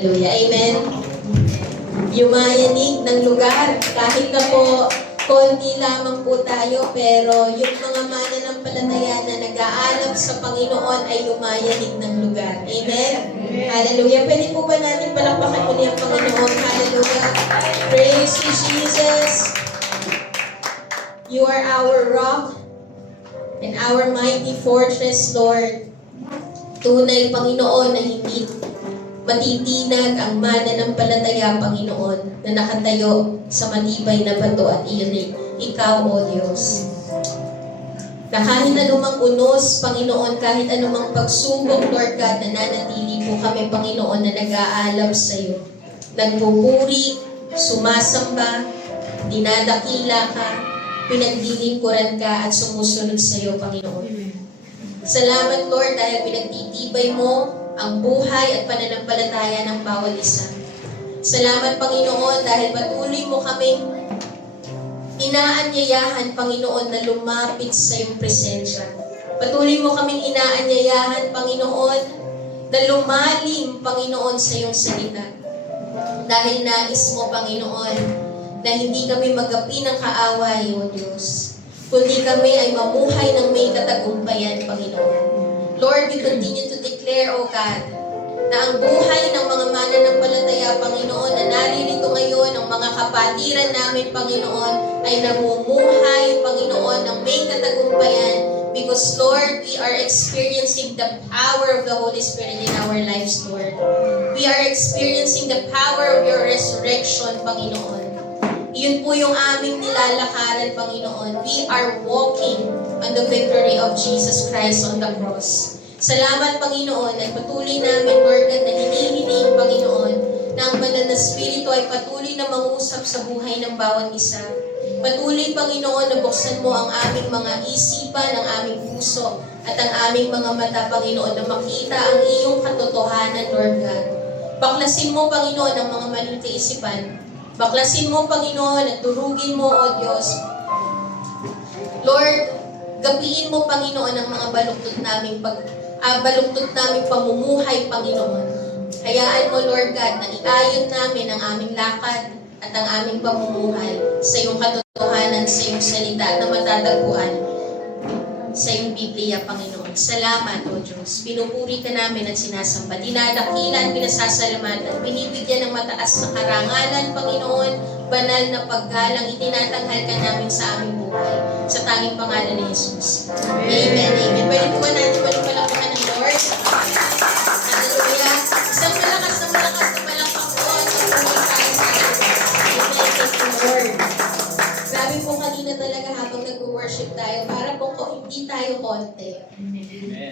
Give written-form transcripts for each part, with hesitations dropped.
Hallelujah. Amen. Yumayanig ng lugar. Kahit na po, konti lamang po tayo, pero yung mga mananampalataya na nag-aalab sa Panginoon ay yumayanig ng lugar. Amen. Hallelujah. Pwede po ba natin palakpakan muli ang Panginoon? Hallelujah. Praise you, Jesus. You are our rock and our mighty fortress, Lord. Tunay, Panginoon, na hindi matitinag ang mananampalataya, Panginoon, na nakatayo sa matibay na bato at iring. Ikaw, O Diyos. Na kahit anumang unos, Panginoon, kahit anumang pagsubok, Lord God, nananatili po kami, Panginoon, na nag-aalab sa iyo. Nagpupuri, sumasamba, dinadakila ka, pinaglilingkuran ka at sumusunod sa iyo, Panginoon. Salamat, Lord, dahil pinagtitibay mo ang buhay at pananampalataya ng bawat isa. Salamat, Panginoon, dahil patuloy mo kaming inaanyayahan, Panginoon, na lumapit sa iyong presensya. Patuloy mo kaming inaanyayahan, Panginoon, na lumalim, Panginoon, sa iyong salita. Dahil nais mo, Panginoon, na hindi kami magapi ng kaaway, O Diyos, kundi kami ay mamuhay ng may katagumpayan, Panginoon. Lord, we continue to declare, O God, na ang buhay ng mga mananampalataya, Panginoon, na naririto ngayon, ang mga kapatiran namin, Panginoon, ay namumuhay, Panginoon, ng may katagumpayan because, Lord, we are experiencing the power of the Holy Spirit in our lives, Lord. We are experiencing the power of your resurrection, Panginoon. Yun po yung aming nilalakaran, Panginoon. We are walking on the victory of Jesus Christ on the cross. Salamat, Panginoon, at patuloy namin, Lord, na hinihiling, Panginoon, na ang banal na Espiritu ay patuloy na mangusap sa buhay ng bawat isa. Patuloy, Panginoon, na buksan mo ang aming mga isipan, ang aming puso, at ang aming mga mata, Panginoon, na makita ang iyong katotohanan, Lord God. Baklasin mo, Panginoon, ang mga maling kaisipan. Baklasin mo, Panginoon, at durugin mo, O Diyos. Lord, gapiin mo, Panginoon, ang mga baluktot naming pamumuhay, Panginoon. Hayaan mo, Lord God, na iayon namin ang aming lakad at ang aming pamumuhay sa iyong katotohanan, sa iyong salita na matatagpuan sa iyong Biblia, Panginoon. Salamat, O Diyos. Pinupuri ka namin at sinasamba. Dinadakila at pinasasalamatan. Binibigyan ng mataas na karangalan, Panginoon. Banal na paggalang itinatanghal ka namin sa aming buhay. Sa tanging pangalan ni Jesus. Amen. Amen. Pwede po ba natin palakpakan ng Lord? Hallelujah. Isang malakas na palakpak po. Amen. Thank you, Lord. Grabe po kanina talaga habang nag-worship tayo. Para po hindi tayo konti.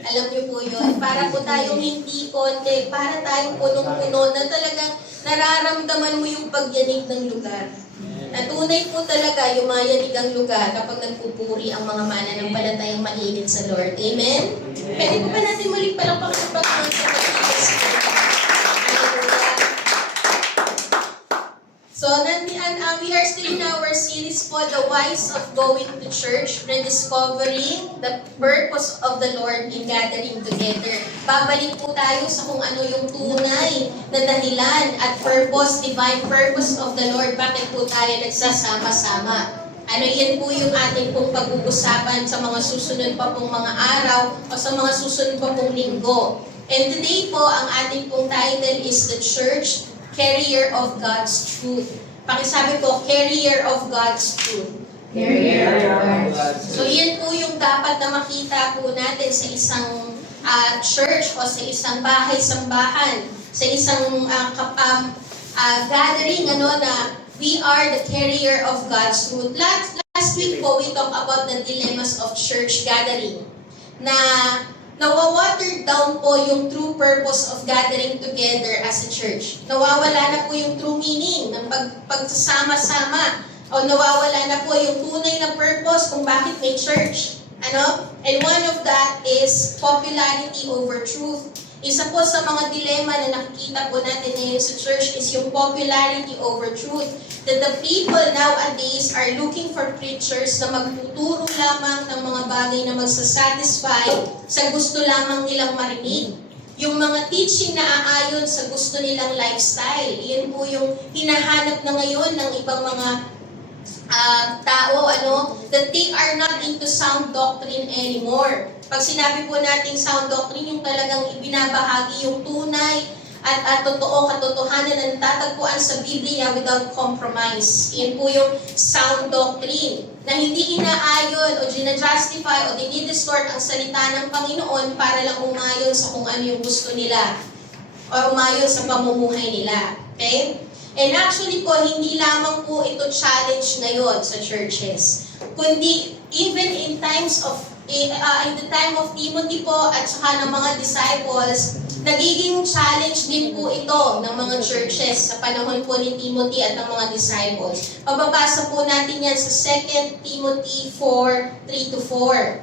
Alam niyo po yun. Para po tayong hindi konti. Para tayong punong-puno na talagang nararamdaman mo yung pagyanig ng lugar. Na tunay po talaga yumayanig ang lugar kapag nagpupuri ang mga mananampalatayang mainit sa Lord. Amen? Pwede po ba natin muling palakpakan sa Panginoon sa pagkikilos? So, we are still in our series po, The Whys of Going to Church, rediscovering the purpose of the Lord in gathering together. Babalik po tayo sa kung ano yung tunay na dahilan at purpose, divine purpose of the Lord. Bakit po tayo nagsasama-sama? Ano yan po yung ating pong pag-uusapan sa mga susunod pa pong mga araw o sa mga susunod pa pong linggo. And today po, ang ating pong title is The Church, Carrier of God's Truth. Pakisabi po, Carrier of God's Truth. Carrier of God's Truth. So yan po yung dapat na makita po natin sa isang church o sa isang bahay-sambahan, sa isang gathering, na we are the carrier of God's truth. Last week po, we talked about the dilemmas of church gathering. Na nawawater down po yung true purpose of gathering together as a church. Nawawala na po yung true meaning ng pagsasama-sama. O nawawala na po yung tunay na purpose kung bakit may church. And one of that is popularity over truth. Isa po sa mga dilema na nakikita po natin ngayon sa church is yung popularity over truth. That the people nowadays are looking for preachers na magtuturo lamang ng mga bagay na magsasatisfy sa gusto lamang nilang marinig. yung mga teaching na aayon sa gusto nilang lifestyle. Iyan po yung hinahanap na ngayon ng ibang mga tao, that they are not into sound doctrine anymore. Pag sinabi po natin sound doctrine, yung talagang ibinabahagi yung tunay at totoo, katotohanan na natatagpuan sa Biblia without compromise. Iyan po yung sound doctrine na hindi inaayon o gina-justify o dinidistort ang salita ng Panginoon para lang umayon sa kung ano yung gusto nila o umayon sa pamumuhay nila. Okay? And actually po, hindi lamang po ito challenge ngayon sa churches, kundi even in times of in the time of Timothy po at saka ng mga disciples, nagiging challenge din po ito ng mga churches sa panahon po ni Timothy at ng mga disciples. Mababasa po natin yan sa 2 Timothy 4:3-4.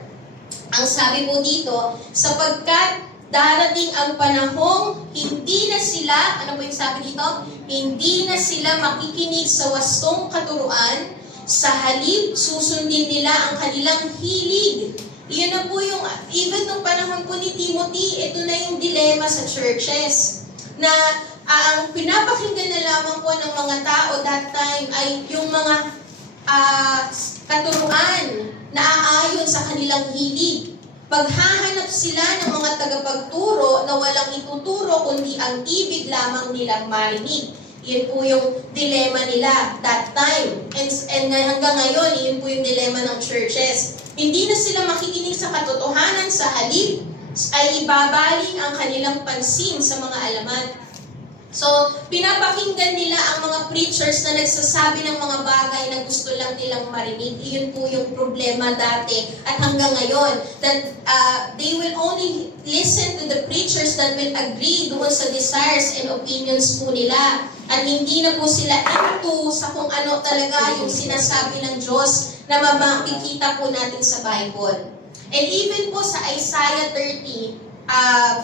Ang sabi po dito, sapagkat darating ang panahong hindi na sila, ano po yung sabi dito? Hindi na sila makikinig sa wastong katuruan, sa halip susundin nila ang kanilang hilig. Iyon na po yung, even nung panahon po ni Timothy, ito na yung dilema sa churches. Na ang pinapakinggan na lamang po ng mga tao that time ay yung mga katuruan na aayon sa kanilang hilig. Paghahanap sila ng mga tagapagturo na walang ituturo kundi ang ibig lamang nilang marinig. Yun po yung dilema nila that time. And hanggang ngayon, yun po yung dilema ng churches. Hindi na sila makikinig sa katotohanan, sa halip ay ibabaling ang kanilang pansin sa mga alaman. So, pinapakinggan nila ang mga preachers na nagsasabi ng mga bagay na gusto lang nilang marinig. Iyon po yung problema dati at hanggang ngayon. That they will only listen to the preachers that will agree doon sa desires and opinions po nila. At hindi na po sila into sa kung ano talaga yung sinasabi ng Diyos na makikita po natin sa Bible. And even po sa Isaiah 30,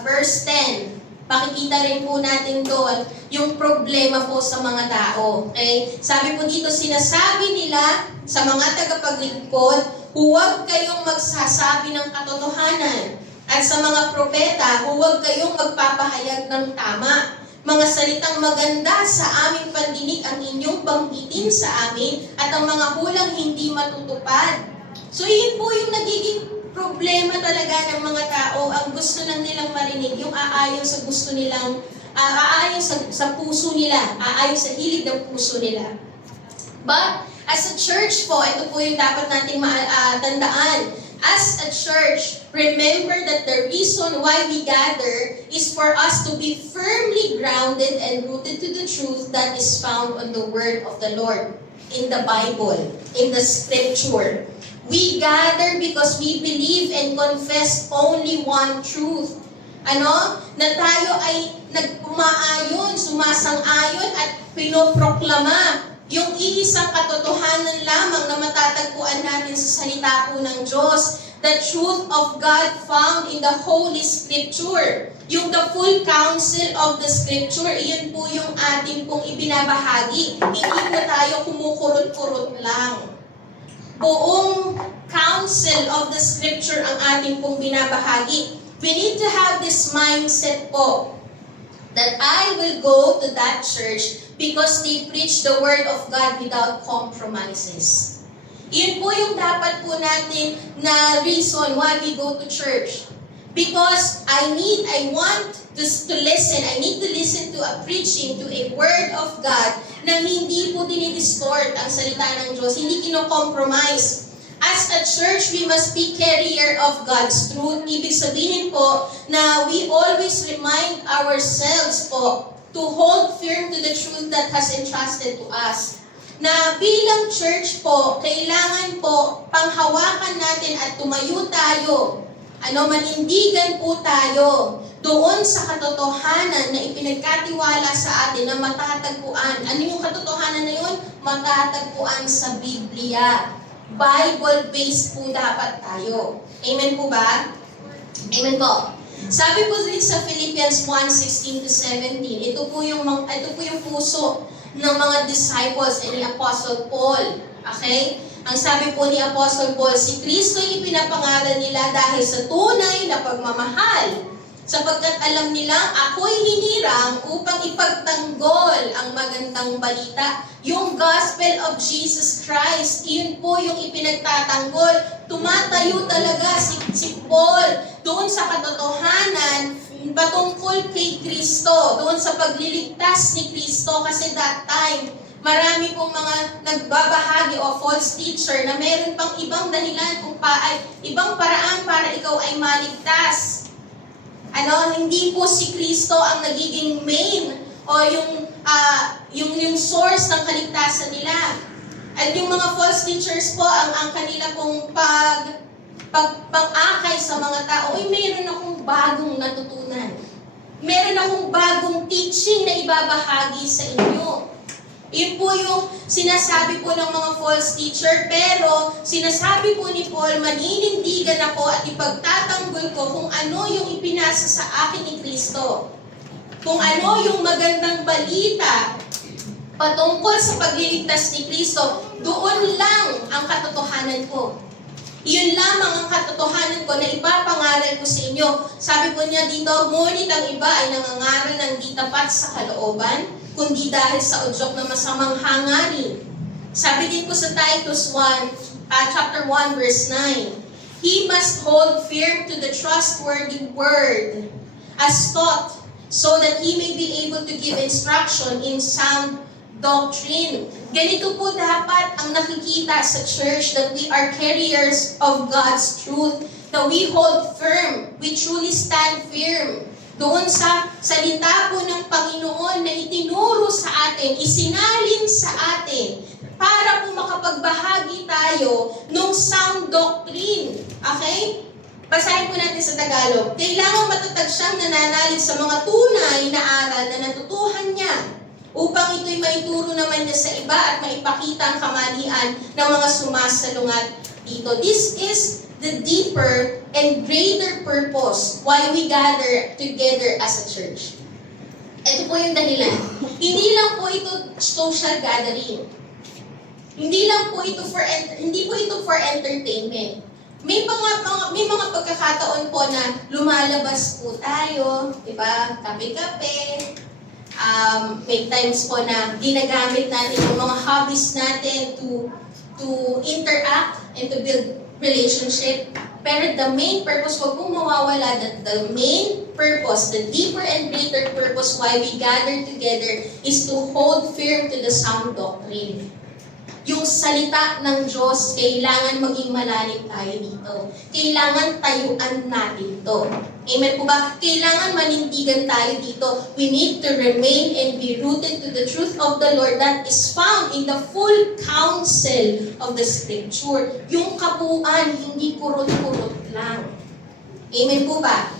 verse 10, makikita rin po natin doon yung problema po sa mga tao. Okay? Sabi po dito, sinasabi nila sa mga tagapaglingkod, huwag kayong magsasabi ng katotohanan. At sa mga propeta, huwag kayong magpapahayag ng tama. Mga salitang maganda sa aming pandinig ang inyong banggitin sa amin at ang mga hulang hindi matutupad. So yun po yung nagiging problema talaga ng mga tao. Ang gusto lang nilang marinig, yung aayon sa gusto nilang, aayon sa puso nila, aayon sa hilig ng puso nila. But as a church po, ito po yung dapat nating tandaan. As a church, remember that the reason why we gather is for us to be firmly grounded and rooted to the truth that is found on the Word of the Lord, in the Bible, in the Scripture. We gather because we believe and confess only one truth. Na tayo ay nag-umaayon, sumasang-ayon at pinoproklama yung iisang katotohanan lamang na matatagpuan natin sa salita po ng Diyos. The truth of God found in the Holy Scripture. Yung the full counsel of the Scripture, iyon po yung ating pong ibinabahagi. Hindi po tayo kumukurot-kurot lang. Buong counsel of the Scripture ang ating pong binabahagi. We need to have this mindset po that I will go to that church because they preach the Word of God without compromises. Iyon po yung dapat po natin na reason why we go to church. Because I want to listen. I need to listen to a preaching, to a Word of God na hindi po dinidistort ang salita ng Diyos, hindi kino-compromise. As a church, we must be carrier of God's truth. Ibig sabihin po na we always remind ourselves po to hold firm to the truth that has entrusted to us. Na bilang church po, kailangan po panghawakan natin at tumayo tayo. Manindigan po tayo doon sa katotohanan na ipinagkatiwala sa atin na matatagpuan. Ano yung katotohanan na yun? Matatagpuan sa Biblia. Bible-based po dapat tayo. Amen po ba? Amen po. Sabi po din sa Philippians 1:16-17, ito po yung puso ng mga disciples ni Apostle Paul. Okay? Ang sabi po ni Apostle Paul, si Kristo ay ipinapangalan nila dahil sa tunay na pagmamahal sapagkat alam nilang ako'y hinirang upang ipagtanggol ang magandang balita. Yung gospel of Jesus Christ, iyon po yung ipinagtatanggol. Tumatayo talaga si Paul doon sa katotohanan patungkol kay Kristo, doon sa pagliligtas ni Kristo, kasi that time, marami pong mga nagbabahagi o false teacher na meron pang ibang dahilan ibang paraan para ikaw ay maligtas. Hindi po si Kristo ang nagiging main o yung source ng kaligtasan nila. At yung mga false teachers po, ang kanila pong pag-akay sa mga tao, meron akong bagong natutunan. Meron akong bagong teaching na ibabahagi sa inyo. Yun po yung sinasabi po ng mga false teacher, pero sinasabi po ni Paul, maninindigan ako at ipagtatanggol ko kung ano yung ipinasa sa akin ni Kristo. Kung ano yung magandang balita patungkol sa pagliligtas ni Kristo, doon lang ang katotohanan ko. Iyon lamang ang katotohanan ko na ipapangaral ko sa inyo. Sabi po niya dito, ngunit ang iba ay nangangaral ng di tapat sa kalooban, kundi dahil sa udyok na masamang hangarin. Sabi din po sa Titus 1, chapter 1, verse 9, he must hold firm to the trustworthy word as taught, so that he may be able to give instruction in sound doctrine. Ganito po dapat ang nakikita sa church, that we are carriers of God's truth, that we hold firm, we truly stand firm doon sa salita po ng Panginoon na itinuro sa atin, isinalin sa atin, para po makapagbahagi tayo ng sound doctrine. Okay? Basahin po natin sa Tagalog. Kailangan matatag siyang nananalig sa mga tunay na aral na natutuhan niya, upang ito'y maituro naman niya sa iba at maipakita ang kamalian ng mga sumasalungat dito. This is the deeper and greater purpose why we gather together as a church. Ito po yung dahilan. Hindi lang po ito social gathering. Hindi po ito for entertainment. May mga pagkakataon po na lumalabas po tayo, di ba? Kape-kape. May times po na ginagamit natin yung mga hobbies natin to interact and to build relationship. Pero the main purpose, wag pong mawawala, that the main purpose, the deeper and greater purpose why we gather together is to hold firm to the sound doctrine. Yung salita ng Diyos, kailangan maging malalim tayo dito. Kailangan tayuan natin to. Amen po ba? Kailangan manindigan tayo dito. We need to remain and be rooted to the truth of the Lord that is found in the full counsel of the Scripture. Yung kabuuan, hindi kurot-kurot lang. Amen po ba?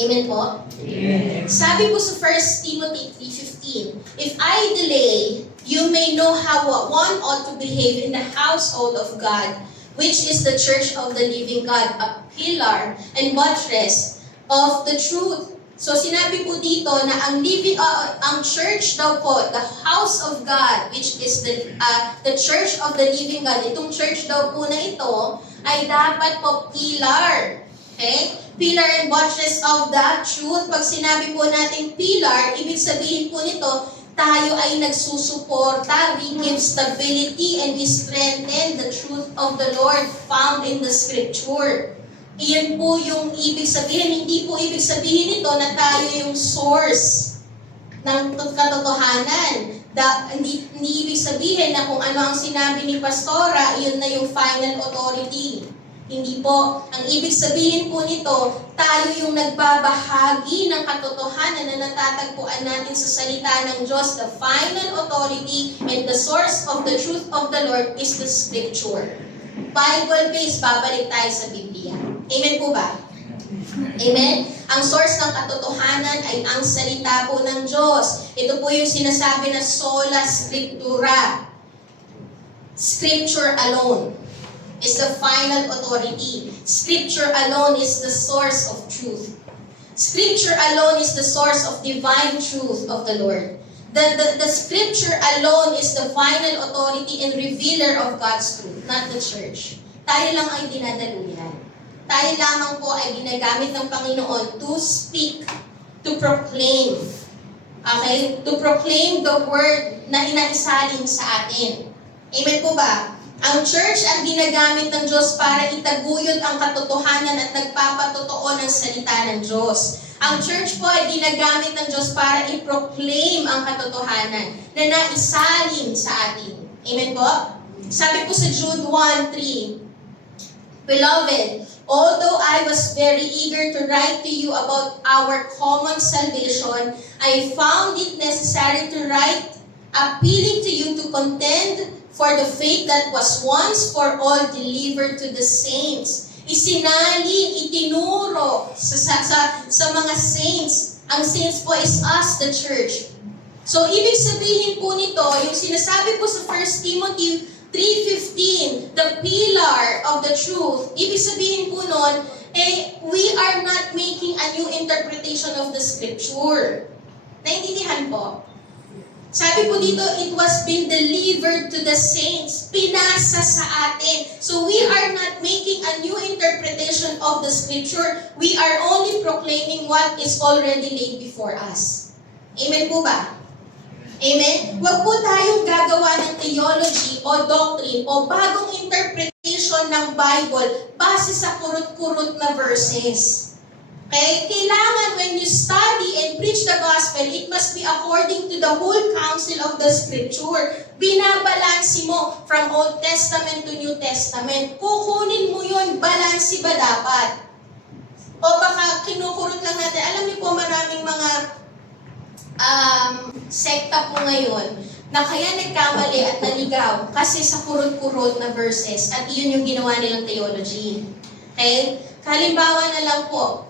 Amen po? Amen. Sabi po sa 1 Timothy 3:15, if I delay, you may know how one ought to behave in the household of God, which is the church of the living God, a pillar and buttress of the truth. So sinabi po dito na ang church daw po, the house of God, which is the church of the living God, itong church daw po na ito ay dapat po pillar. Okay? Pillar and buttress of the truth. Pag sinabi po natin pillar, ibig sabihin po nito, tayo ay nagsusuporta, we give stability, and we strengthen the truth of the Lord found in the Scripture. Iyan po yung ibig sabihin. Hindi po ibig sabihin nito na tayo yung source ng katotohanan. Hindi ibig sabihin na kung ano ang sinabi ni Pastora, iyon na yung final authority. Hindi po. Ang ibig sabihin po nito, tayo yung nagbabahagi ng katotohanan na natatagpuan natin sa salita ng Diyos. The final authority and the source of the truth of the Lord is the Scripture. Bible-based, babalik tayo sa Biblia. Amen po ba? Amen? Ang source ng katotohanan ay ang salita po ng Diyos. Ito po yung sinasabi na sola scriptura. Scripture alone is the final authority. Scripture alone is the source of truth. Scripture alone is the source of divine truth of the Lord. The Scripture alone is the final authority and revealer of God's truth, not the church. Tayo lang ay dinadaluyan. tayo lamang po ay ginagamit ng Panginoon to speak, to proclaim. Okay? To proclaim the word na inaisalin sa atin. Amen po ba? Ang church ang ginagamit ng Diyos para itaguyod ang katotohanan at nagpapatotoo ng salita ng Diyos. Ang church po ay ginagamit ng Diyos para i-proclaim ang katotohanan na naisalin sa atin. Amen po? Sabi po sa Jude 1:3, Beloved, although I was very eager to write to you about our common salvation, I found it necessary to write appealing to you to contend for the faith that was once for all delivered to the saints. Isinali, itinuro sa mga saints. Ang saints po is us, the church. So, ibig sabihin po nito, yung sinasabi po sa 1 Timothy 3:15, the pillar of the truth. Ibig sabihin po nun, we are not making a new interpretation of the scripture. Naintindihan po? Sabi po dito, it was being delivered to the saints. Pinasa sa atin. So we are not making a new interpretation of the scripture. We are only proclaiming what is already laid before us. Amen po ba? Amen? Huwag po tayong gagawa ng theology o doctrine o bagong interpretation ng Bible base sa kurut-kurut na verses. Okay? Kailangan when you study and preach the gospel, it must be according to the whole counsel of the scripture. Binabalansi mo from Old Testament to New Testament. Kukunin mo yun, balansi ba dapat? O baka kinukurot lang natin. Alam niyo po, maraming mga sekta po ngayon na kaya nagkamali at naligaw kasi sa kurot-kurot na verses at iyon yung ginawa nilang theology. Okay? Halimbawa na lang po,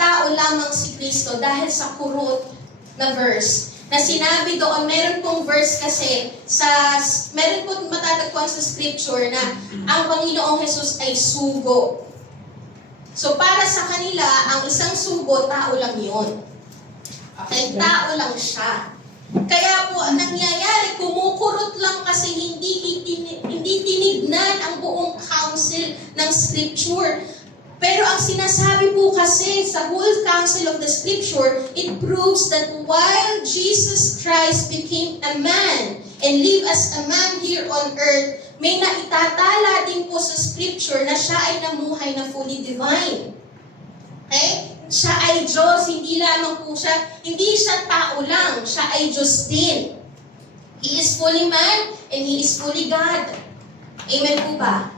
tao lamang si Kristo dahil sa kurot na verse na sinabi doon, meron pong verse kasi meron po matatagpuan sa scripture na ang Panginoong Jesus ay sugo. So para sa kanila, ang isang sugo, tao lang yun. Okay, tao lang siya. Kaya po, ang nangyayari, kumukurot lang kasi hindi tinignan ang buong counsel ng scripture. Pero ang sinasabi po kasi sa whole counsel of the scripture, it proves that while Jesus Christ became a man and lived as a man here on earth, may naitatala din po sa scripture na siya ay namuhay na fully divine. Okay? Siya ay Diyos, hindi lamang po siya, hindi siya tao lang, siya ay Diyos din. He is fully man and He is fully God. Amen po ba?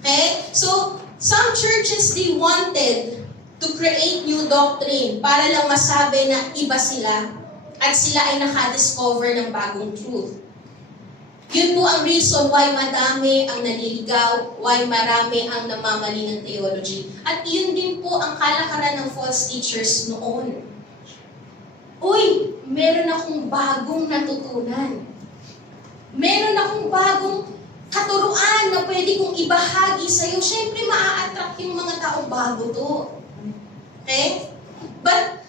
Okay? So, some churches, they wanted to create new doctrine para lang masabi na iba sila at sila ay nakadiscover ng bagong truth. Yun po ang reason why madami ang naliligaw, why marami ang namamali ng theology. At yun din po ang kalakaran ng false teachers noon. Uy, meron akong bagong natutunan. Meron akong bagong katuruan na pwede kong ibahagi sa iyo. Siyempre, maa-attract yung mga tao bago to. Okay? But,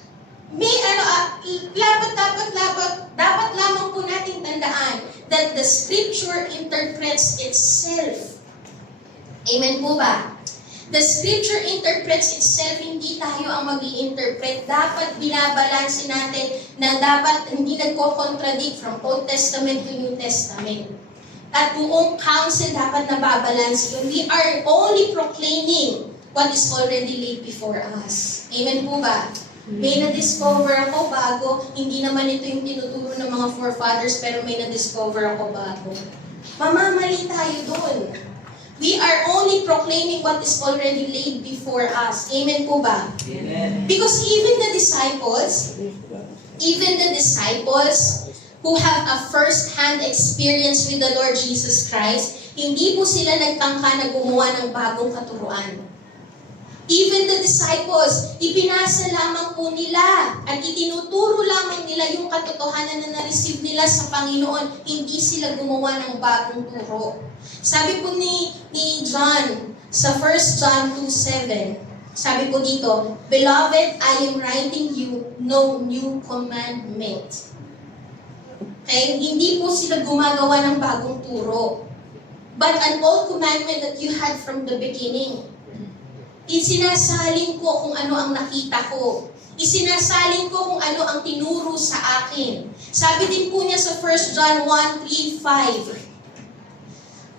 dapat lamang po nating tandaan that the scripture interprets itself. Amen po ba? The scripture interprets itself, hindi tayo ang mag-i-interpret. Dapat binabalansin natin na dapat hindi nagko-contradict from Old Testament to New Testament. At buong counsel dapat nababalansin. We are only proclaiming what is already laid before us. Amen po ba? May na-discover ako bago, hindi naman ito yung tinuturo ng mga forefathers, pero may na-discover ako bago. Mamamali tayo doon. We are only proclaiming what is already laid before us. Amen po ba? Amen. Because even the disciples who have a first-hand experience with the Lord Jesus Christ, hindi po sila nagtangka na gumawa ng bagong katuruan. Even the disciples, ipinasa lamang po nila at itinuturo lamang nila yung katotohanan na na-receive nila sa Panginoon. Hindi sila gumawa ng bagong turo. Sabi po ni John sa 1 John 2:7, sabi po dito, Beloved, I am writing you no new commandment. Okay? Hindi po sila gumagawa ng bagong turo. But an old commandment that you had from the beginning. Isinasalin ko kung ano ang nakita ko. Isinasalin ko kung ano ang tinuro sa akin. Sabi din po niya sa 1 John 1:3-5,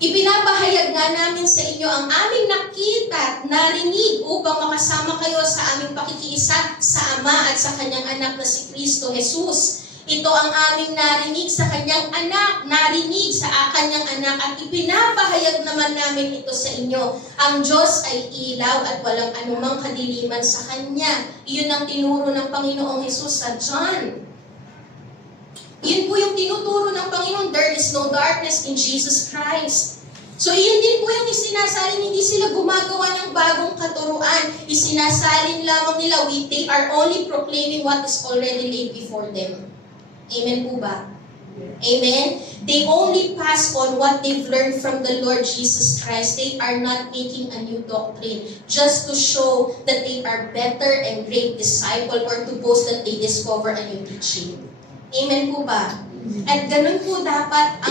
ipinapahayag nga namin sa inyo ang aming nakita at narinig upang makasama kayo sa aming pakikiisa sa Ama at sa Kanyang anak na si Kristo Jesus. Ito ang aming narinig sa Kanyang anak, narinig sa Kanyang anak at ipinapahayag naman namin ito sa inyo. Ang Diyos ay ilaw at walang anumang kadiliman sa Kanya. Iyon ang tinuro ng Panginoong Jesus sa John. Yun po yung tinuturo ng Panginoon, there is no darkness in Jesus Christ. So yun din po yung isinasalin, hindi sila gumagawa ng bagong katuruan. Isinasalin lamang nila, they are only proclaiming what is already laid before them. Amen po ba? Amen? They only pass on what they've learned from the Lord Jesus Christ. They are not making a new doctrine just to show that they are better and great disciple or to boast that they discover a new teaching. Amen po ba? At ganun po dapat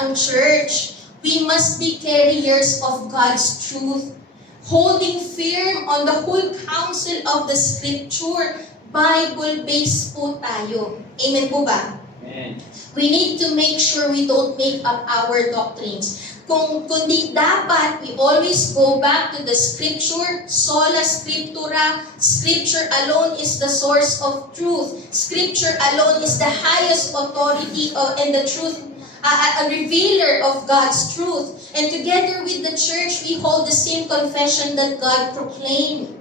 ang church. We must be carriers of God's truth, holding firm on the whole counsel of the Scripture. Bible-based po tayo. Amen po ba? Amen. We need to make sure we don't make up our doctrines. Kundi dapat we always go back to the Scripture, sola scriptura. Scripture alone is the source of truth. Scripture alone is the highest authority and the truth, a revealer of God's truth. And together with the church, we hold the same confession that God proclaimed.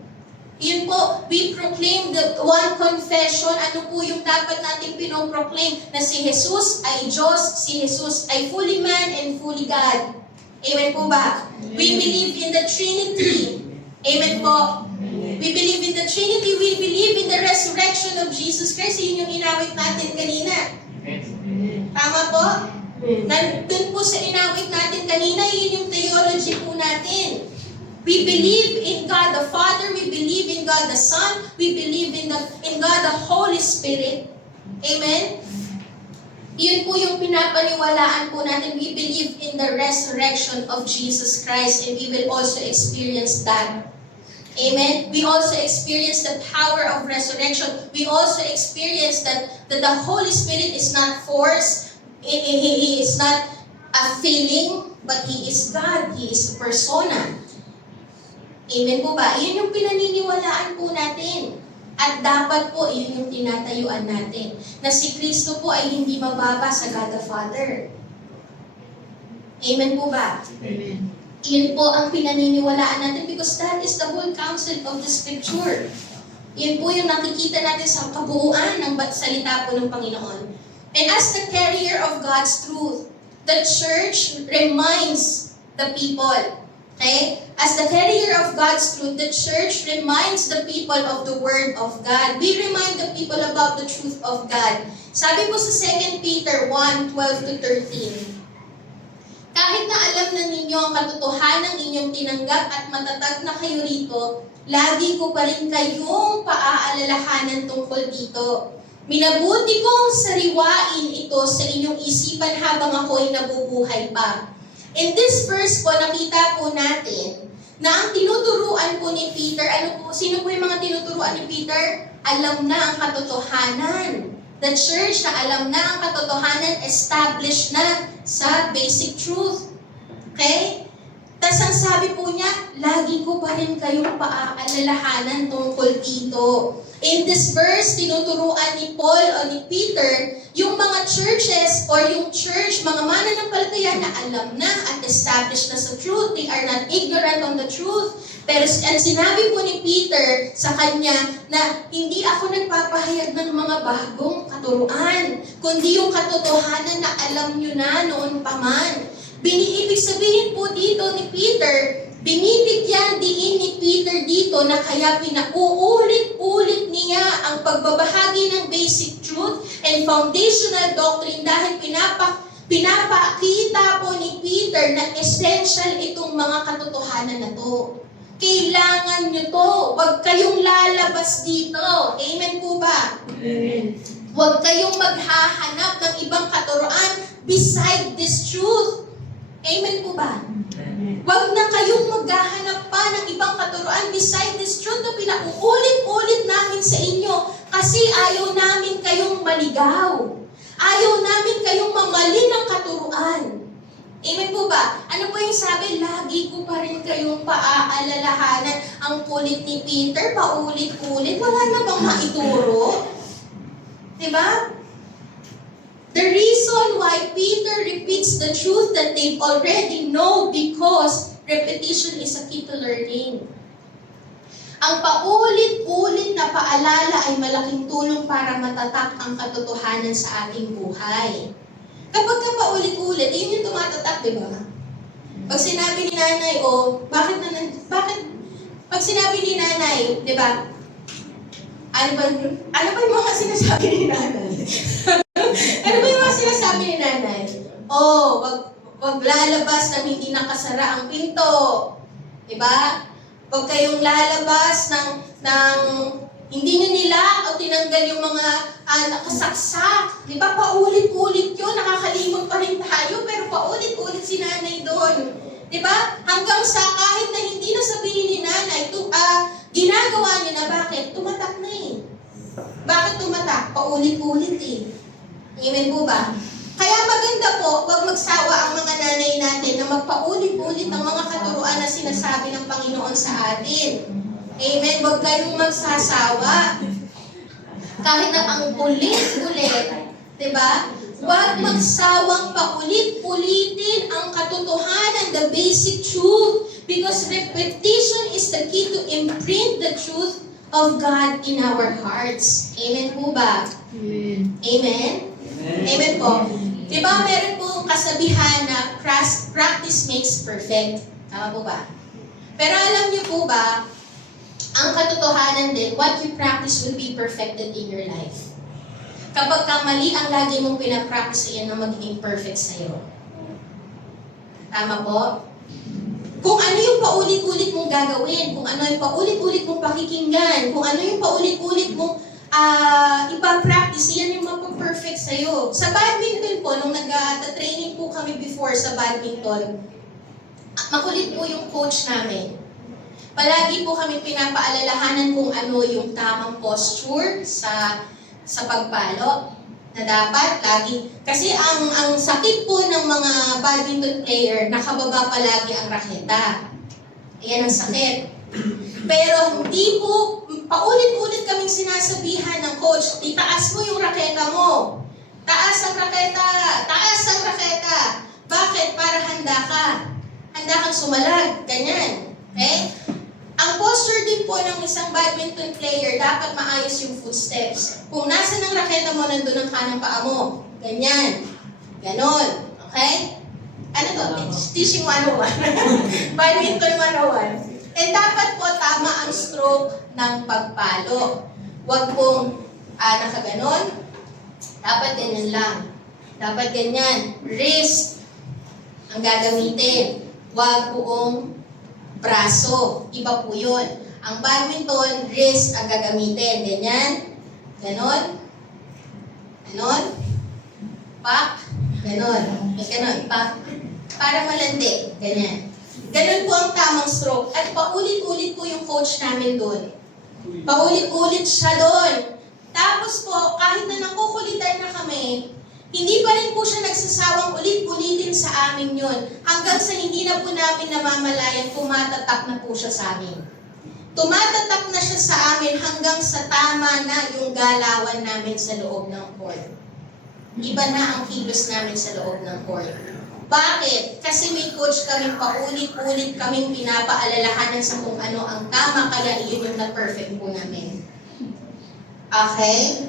Yun po, we proclaim the one confession. Ano po yung dapat natin pinoproclaim? Na si Jesus ay Diyos, si Jesus ay fully man and fully God. Amen po ba? We believe in the Trinity. Amen po. We believe in the Trinity. We believe in the resurrection of Jesus Christ. Yun yung inawit natin kanina. Tama po? Nandun po sa inawit natin kanina, yun yung theology po natin. We believe in God the Father, we believe in God the Son, we believe in God the Holy Spirit. Amen? Yun po yung pinapaniwalaan po natin. We believe in the resurrection of Jesus Christ and we will also experience that. Amen? We also experience the power of resurrection. We also experience that the Holy Spirit is not force. He is not a feeling, but He is God. He is persona. Amen po ba? Iyon yung pinaniniwalaan po natin. At dapat po, iyon yung tinatayuan natin. Na si Kristo po ay hindi mababa sa God the Father. Amen po ba? Amen. Iyon po ang pinaniniwalaan natin because that is the whole counsel of the Scripture. Iyon po yung nakikita natin sa kabuuan ng salita po ng Panginoon. And as the carrier of God's truth, the church reminds the people. Okay? As the carrier of God's truth, the church reminds the people of the Word of God. We remind the people about the truth of God. Sabi po sa 2 Peter 1:12-13, kahit na alam na ninyo ang katotohanan inyong tinanggap at matatag na kayo rito, lagi ko pa rin kayong paaalalahanan tungkol dito. Minabuti kong sariwain ito sa inyong isipan habang ako'y nabubuhay pa. In this verse po, nakita po natin na ang tinuturuan po ni Peter, sino po yung mga tinuturuan ni Peter? Alam na ang katotohanan. The church na alam na ang katotohanan, established na sa basic truth. Okay? Tapos ang sabi po niya, lagi ko pa rin kayong paaalalahanan tungkol dito. In this verse, tinuturuan ni Paul o ni Peter, yung mga churches or yung church, mga mananampalataya na alam na at established na sa truth. They are not ignorant on the truth. Pero sinabi po ni Peter sa kanya na hindi ako nagpapahayag ng mga bagong katuruan, kundi yung katotohanan na alam nyo na noon pa man. Ibig sabihin po dito ni Peter, binibigyan din ni Peter dito na kaya pinauulit-ulit niya ang pagbabahagi ng basic truth and foundational doctrine dahil pinapakita po ni Peter na essential itong mga katotohanan na to. Kailangan nyo to. Huwag kayong lalabas dito. Amen po ba? Amen. Huwag kayong maghahanap ng ibang katuruan beside this truth. Amen po ba? Huwag na kayong maghahanap pa ng ibang katuruan beside this truth na pinauulit-ulit namin sa inyo kasi ayaw namin kayong maligaw. Ayaw namin kayong mamali ng katuruan. Amen po ba? Ano po yung sabi? Lagi ko pa rin kayong paaalalahanan. Ang kulit ni Peter, paulit-ulit. Wala na bang maituro? Diba? The reason why Peter repeats the truth that they already know because repetition is a key to learning. Ang paulit-ulit na paalala ay malaking tulong para matatak ang katotohanan sa ating buhay. Kapag ka paulit-ulit, yun yung tumatatak, di ba? Pag sinabi ni nanay, bakit pag sinabi ni nanay, di ba? Ano ba yung mga sinasabi ni nanay? Ano ba yung mga sinasabi ni nanay? Wag lalabas na hindi nakasara ang pinto. Diba? Huwag kayong lalabas ng hindi na nila o tinanggal yung mga nakasaksak. Diba? Paulit-ulit yun. Nakakalimot pa rin tayo, pero paulit-ulit si nanay doon. Diba? Hanggang sa kahit na hindi na sabihin ni nanay, ginagawa niyo na, bakit? Tumatak na eh. Bakit tumatak? Paulit-ulit eh. Amen po ba? Kaya maganda po, huwag magsawa ang mga nanay natin na magpaulit-ulit ang mga katuruan na sinasabi ng Panginoon sa atin. Amen? Huwag kayong magsasawa. Kahit na ang ulit-ulit, diba? Huwag magsawang paulit-ulitin ang katotohanan, the basic truth. Because repetition is the key to imprint the truth of God in our hearts. Amen po ba? Amen? Amen po. Diba meron po kasabihan na practice makes perfect. Tama po ba? Pero alam niyo po ba, ang katotohanan din, what you practice will be perfected in your life. Kapag mali ang lagi mong pinapractice, yan ang magiging perfect sa'yo. Tama po? Kung ano yung paulit-ulit mong gagawin, kung ano yung paulit-ulit mong pakikinggan, kung ano yung paulit-ulit mong ipapractice, yan yung mapaperfect sa'yo. Sa badminton po, nung nag-training po kami before sa badminton, makulit po yung coach namin. Palagi po kami pinapaalalahanan kung ano yung tamang posture sa pagpalo na dapat lagi. Kasi ang sakit po ng mga badminton player, nakababa palagi ang raketa. Ayan ang sakit. Pero hindi po, paulit-ulit kaming sinasabihan ng coach, itaas mo yung raketa mo. Taas ang raketa! Taas ang raketa! Bakit? Para handa ka. Handa kang sumalag. Ganyan. Okay? Ang posture din po ng isang badminton player, dapat maayos yung footsteps. Kung nasa ng raketa mo, nandun ang kanang paa mo. Ganyan. Ganon. Okay? Ano to? Teaching 101. Badminton 101. And dapat po tama ang stroke ng pagpalo. Huwag pong nakaganon. Dapat ganyan lang. Dapat ganyan. Wrist ang gagamitin. Huwag buong braso. Iba po yun. Ang badminton, wrist ang gagamitin. Ganyan. Ganon. Ganon. Pak. Ganon. Ganon. Pak. Para malandi. Ganyan. Ganun po ang tamang stroke. At paulit-ulit po yung coach namin doon. Paulit-ulit siya doon. Tapos po, kahit na nakukulitan na kami, hindi pa rin po siya nagsasawang ulit-ulitin sa amin yun. Hanggang sa hindi na po namin namamalayan, tumatatak na po siya sa amin. Tumatatak na siya sa amin hanggang sa tama na yung galawan namin sa loob ng court. Iba na ang kilos namin sa loob ng court. Bakit? Kasi may coach kaming paulit-ulit kaming pinapaalalahanan sa kung ano ang tama, kaya yun yung na-perfect po namin. Okay?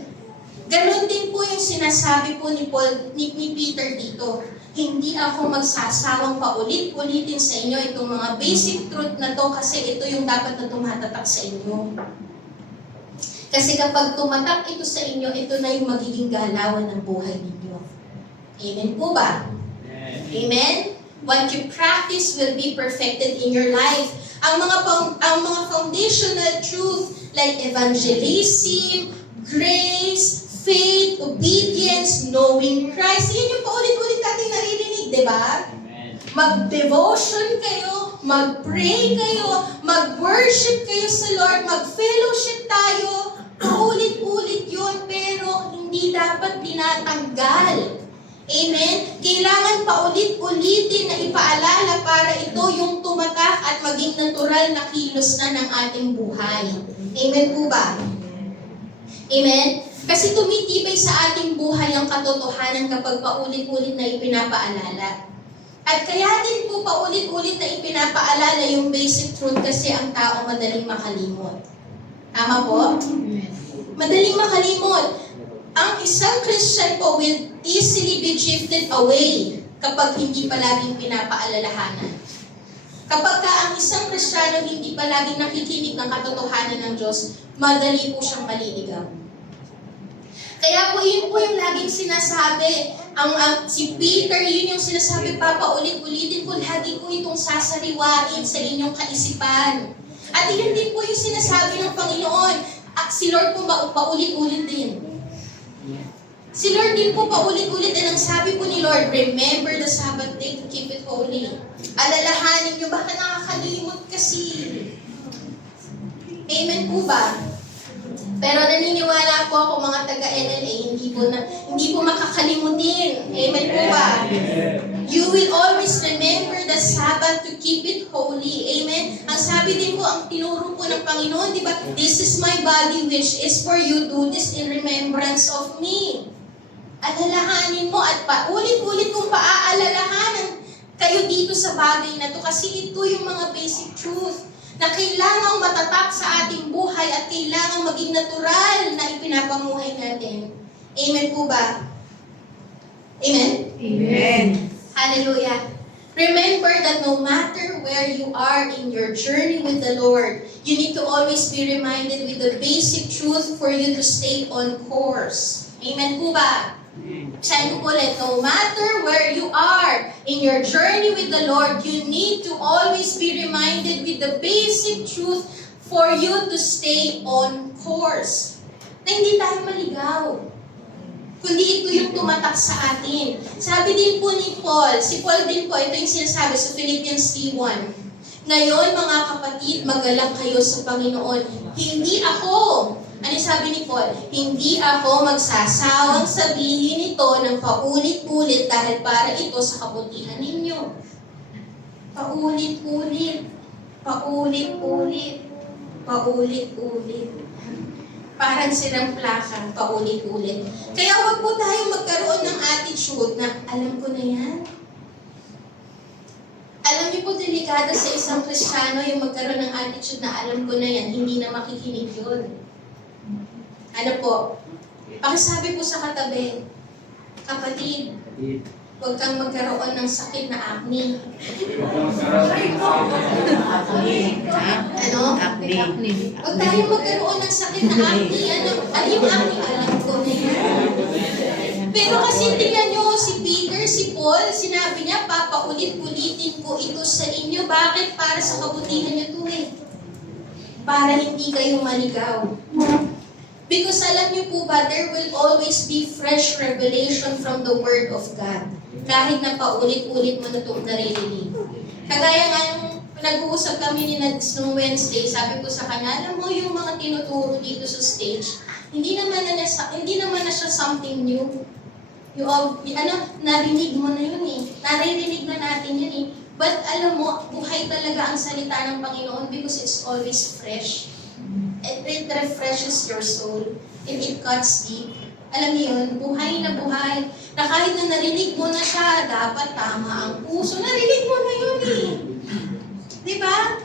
Ganon din po yung sinasabi po ni Peter dito. Hindi ako magsasawang paulit-ulitin sa inyo itong mga basic truth na to kasi ito yung dapat na tumatatak sa inyo. Kasi kapag tumatak ito sa inyo, ito na yung magiging galawan ng buhay ninyo. Amen po ba? Amen? What you practice will be perfected in your life. Ang mga foundational truth like evangelism, grace, faith, obedience, knowing Christ. Yan yung paulit-ulit natin naririnig, di ba? mag-devotion kayo, mag-pray kayo, mag-worship kayo sa Lord, mag-fellowship tayo. Paulit-ulit yun, pero hindi dapat tinatanggal. Amen? Kailangan paulit-ulitin na ipaalala para ito yung tumatak at maging natural na kilos na ng ating buhay. Amen po ba? Amen? Kasi tumitibay sa ating buhay ang katotohanan kapag paulit-ulit na ipinapaalala. At kaya din po paulit-ulit na ipinapaalala yung basic truth kasi ang tao madaling makalimot. Tama po? Madaling makalimot. Ang isang Christian po will easily be drifted away kapag hindi palaging pinapaalalahanan. Kapag ang isang Kristiyano hindi palaging nakikinig ng katotohanan ng Diyos, madali po siyang maliligaw. Kaya po yun po yung laging sinasabi. Si Peter, yun yung sinasabi, papaulit-ulitin ko, lagi ko itong sasariwain sa inyong kaisipan. At yun din po yung sinasabi ng Panginoon. Si Lord po paulit-ulit din. Si Lord din po paulit-ulit. And ang sabi po ni Lord, remember the Sabbath day to keep it holy. Alalahanin nyo, baka nakakalimot kasi. Amen po ba? Pero naniniwala po ako mga taga-NLA, hindi po makakalimutin. Amen po ba? You will always remember the Sabbath to keep it holy. Amen? Ang sabi din po, ang tinuro po ng Panginoon, di ba? This is my body which is for you. Do this in remembrance of me. Alalahanin mo at paulit-ulit kung paaalalahanan kayo dito sa bagay na to kasi ito yung mga basic truth na kailangang matatak sa ating buhay at kailangang maging natural na ipinapamuhay natin. Amen po ba? Amen? Amen. Hallelujah. Remember that no matter where you are in your journey with the Lord, you need to always be reminded with the basic truth for you to stay on course. Amen po ba? Sabi ko ulit, no matter where you are in your journey with the Lord, you need to always be reminded with the basic truth for you to stay on course. Na hindi tayo maligaw. Kundi ito yung tumatak sa atin. Sabi din po ni Paul, si Paul din po, ito yung sinasabi sa Philippians 3:1. Ngayon mga kapatid, magalak kayo sa Panginoon. Hindi ako, ano sabi ni Paul? Hindi ako magsasawang sabihin ito ng paulit-ulit dahil para ito sa kabutihan ninyo. Paulit-ulit. Paulit-ulit. Paulit-ulit. Parang silang plaka, paulit-ulit. Kaya wag po tayo magkaroon ng attitude na, alam ko na yan. Alam niyo po, delikado sa isang Kristiyano yung magkaroon ng attitude na alam ko na yan, hindi na makikinig yun. Ano po? Pakisabi po sa katabi, kapatid, huwag kang magkaroon ng sakit na acne. Ano? Huwag tayo magkaroon ng sakit na acne. Ano yung acne? Alam ko na yan. Pero kasi tingnan nyo, si Peter, si Paul, sinabi niya, papaulit-ulitin ko ito sa inyo. Bakit? Para sa kabutihan niyo ito eh. Para hindi kayo maligaw. Because alam niyo po ba, there will always be fresh revelation from the Word of God. Kahit na paulit-ulit mo na itong naririnig. Kagaya nga nung nag-uusap kami ni Nads nung Wednesday, sabi ko sa kanya, alam mo yung mga tinuturo dito sa stage, hindi naman na siya something new. Narinig mo na yun eh. Naririnig na natin yun eh. But alam mo, buhay talaga ang salita ng Panginoon because it's always fresh. It refreshes your soul. And it cuts deep. Alam niyo yun, buhay na buhay. Na kahit na narinig mo na siya, dapat tama ang puso. Narinig mo na yun eh. Di ba?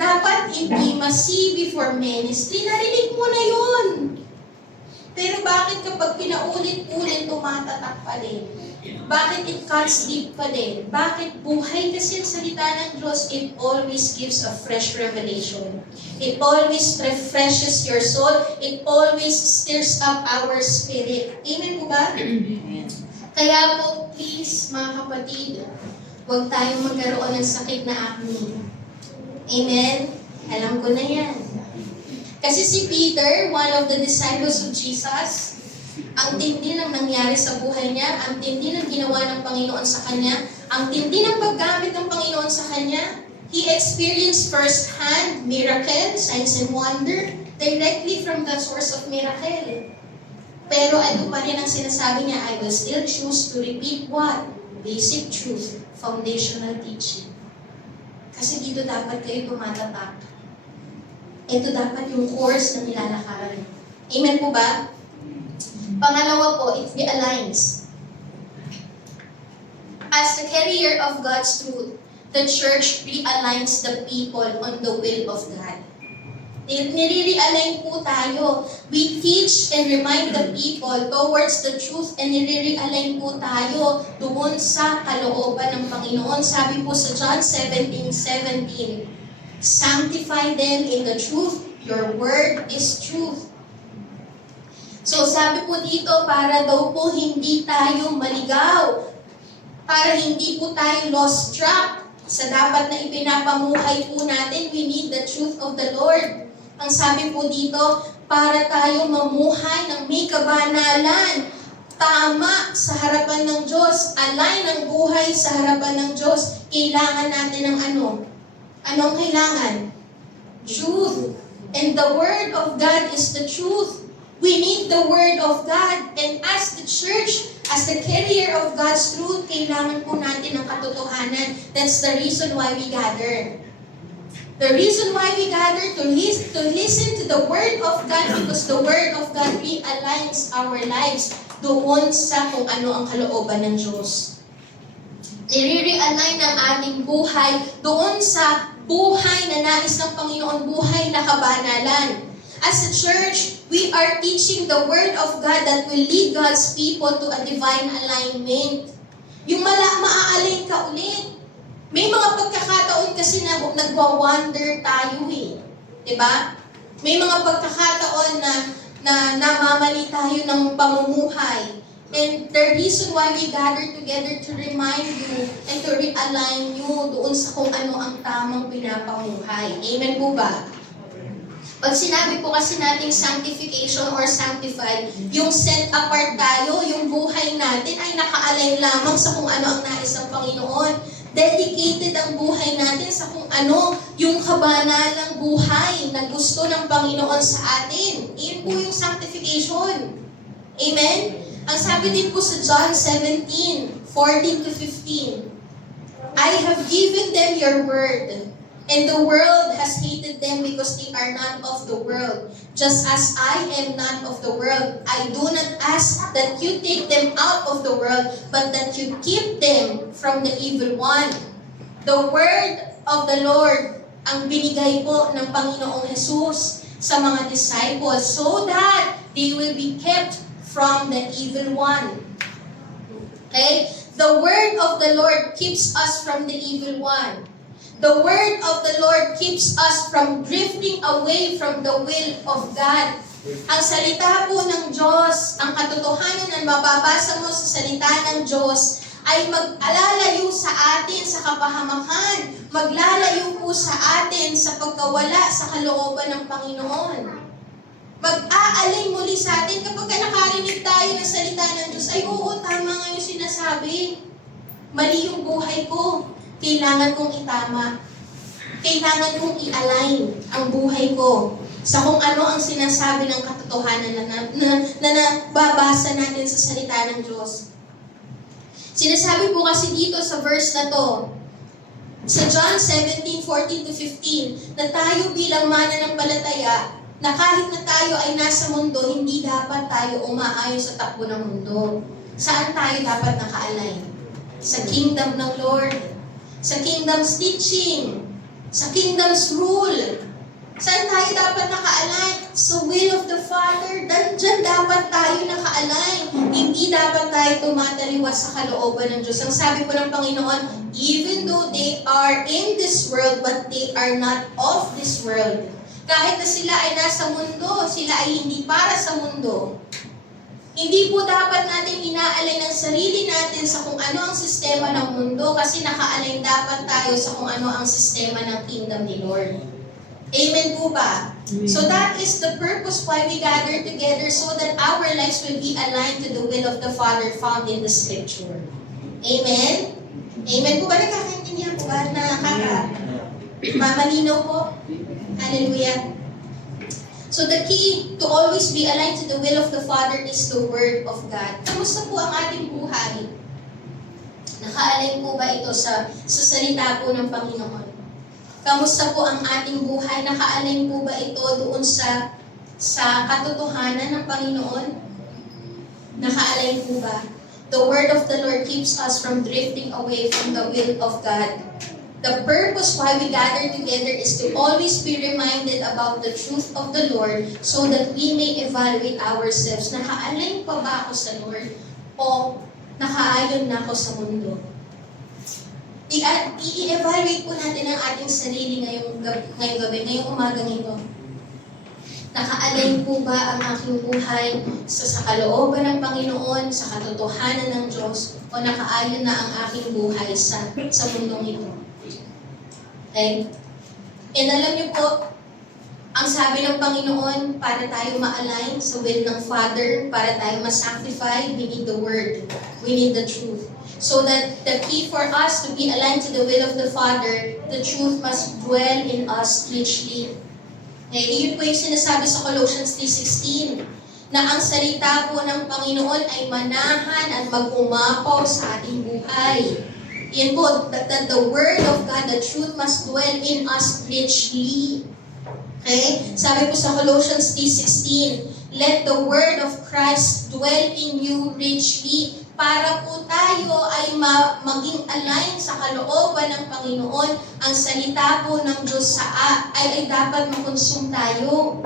Dapat intimacy before ministry. Narinig mo na yun. Pero bakit kapag pinaulit-ulit tumatatak pa din? Bakit it cuts deep pa din? Bakit buhay kasi ang salita ng Diyos, it always gives a fresh revelation. It always refreshes your soul. It always stirs up our spirit. Amen po ba? Kaya po, please, mga kapatid, huwag tayong magkaroon ng sakit na acne. Amen? Alam ko na yan. Kasi si Peter, one of the disciples of Jesus, Ang tindi ng nangyari sa buhay niya, ang tindi ng ginawa ng Panginoon sa kanya, ang tindi ng paggamit ng Panginoon sa kanya. He experienced firsthand miracle, signs and wonder, directly from the source of miracle. Pero ano pa rin ang sinasabi niya, I will still choose to repeat what? Basic truth, foundational teaching. Kasi dito dapat kayo tumatatak. Ito dapat yung course na nilalakaran. Amen po ba? Pangalawa po, it realigns. As the carrier of God's truth, the church realigns the people on the will of God. Nire-realign po tayo. We teach and remind the people towards the truth and nire-realign po tayo doon sa kalooban ng Panginoon. Sabi po sa John 17:17, sanctify them in the truth. Your word is truth. So sabi po dito, para daw po hindi tayo maligaw, para hindi po tayo lost track sa dapat na ipinapamuhay po natin, we need the truth of the Lord. Ang sabi po dito, para tayo mamuhay ng may kabanalan, tama sa harapan ng Diyos, align ang buhay sa harapan ng Diyos, kailangan natin ng ano? Anong kailangan? Truth. And the Word of God is the truth. We need the Word of God. And as the church, as the carrier of God's truth, kailangan po natin ng katotohanan. That's the reason why we gather. The reason why we gather to listen to the Word of God, because the Word of God realigns our lives doon sa kung ano ang kalooban ng Diyos. I-realign ang ating buhay doon sa buhay na nais ng Panginoon, buhay na kabanalan. As a church, we are teaching the Word of God that will lead God's people to a divine alignment. Yung maa-align ka ulit. May mga pagkakataon kasi na nagwa-wonder tayo eh. Diba? May mga pagkakataon na namamali tayo ng pamumuhay. And the reason why we gather together to remind you and to realign you doon sa kung ano ang tamang pinapamuhay. Amen po ba? Pag sinabi po kasi nating sanctification or sanctified, yung set apart tayo, yung buhay natin ay naka-align lamang sa kung ano ang nais ng Panginoon. Dedicated ang buhay natin sa kung ano yung kabanalang buhay na gusto ng Panginoon sa atin. Iyon po yung sanctification. Amen? Ang sabi din po sa John 17:14-15, I have given them your word, and the world has hated them because they are not of the world. Just as I am not of the world, I do not ask that you take them out of the world, but that you keep them from the evil one. The word of the Lord ang binigay po ng Panginoong Jesus sa mga disciples so that they will be kept from the evil one. Okay? The word of the Lord keeps us from the evil one. The word of the Lord keeps us from drifting away from the will of God. Ang salita po ng Diyos, ang katotohanan na mababasa mo sa salita ng Diyos ay mag-alalayo sa atin sa kapahamakan, maglalayo po sa atin sa pagkawala sa kalooban ng Panginoon. Mag-aalay muli sa atin kapag nakarinig tayo ng salita ng Diyos, ay oo, tama nga yung sinasabi. Mali yung buhay ko. Kailangan kong itama. Kailangan kong i-align ang buhay ko sa kung ano ang sinasabi ng katotohanan na nababasa natin sa salita ng Diyos. Sinasabi po kasi dito sa verse na to, sa John 17:14-15, na tayo bilang mananampalataya, na kahit na tayo ay nasa mundo, hindi dapat tayo umaayon sa takbo ng mundo. Saan tayo dapat naka-align? Sa kingdom ng Lord, sa kingdom's teaching, sa kingdom's rule. Saan tayo dapat naka-align? Sa will of the Father. Diyan dapat tayo naka-align. Hindi dapat tayo tumataliwas sa kalooban ng Diyos. Ang sabi po ng Panginoon, even though they are in this world, but they are not of this world. Kahit na sila ay nasa mundo, sila ay hindi para sa mundo. Hindi po dapat natin inaalay ng sarili natin sa kung ano ang sistema ng mundo kasi naka-align dapat tayo sa kung ano ang sistema ng kingdom ni Lord. Amen po ba? So that is the purpose why we gather together, so that our lives will be aligned to the will of the Father found in the Scripture. Amen? Amen po ba? Nagkakaintindihan po ba? Malinaw po? Hallelujah. So the key to always be aligned to the will of the Father is the Word of God. Kamusta po ang ating buhay? Naka-align po ba ito sa salita po ng Panginoon? Kamusta po ang ating buhay? Naka-align po ba ito doon sa katotohanan ng Panginoon? Naka-align po ba? The Word of the Lord keeps us from drifting away from the will of God. The purpose why we gather together is to always be reminded about the truth of the Lord, so that we may evaluate ourselves. Naka-align pa ba ako sa Lord? O nakaayon na ako sa mundo? I-evaluate po natin ang ating sarili ngayong gabi, ngayong umagang ito. Naka-align po ba ang aking buhay sa kalooban ng Panginoon, sa katotohanan ng Diyos, o nakaayon na ang aking buhay sa mundong ito? Okay? And alam niyo po, ang sabi ng Panginoon, para tayo ma-align sa will ng Father, para tayo ma-sanctify, we need the Word. We need the truth. So that the key for us to be aligned to the will of the Father, the truth must dwell in us richly. Okay, yun po yung sinasabi sa Colossians 3:16, na ang salita po ng Panginoon ay manahan at mag-umapaw sa ating buhay. Yan po, that the Word of God, the truth must dwell in us richly. Okay? Sabi po sa Colossians 3:16, let the Word of Christ dwell in you richly, para po tayo ay maging align sa kalooban ng Panginoon. Ang salita po ng Diyos ay dapat makonsume tayo.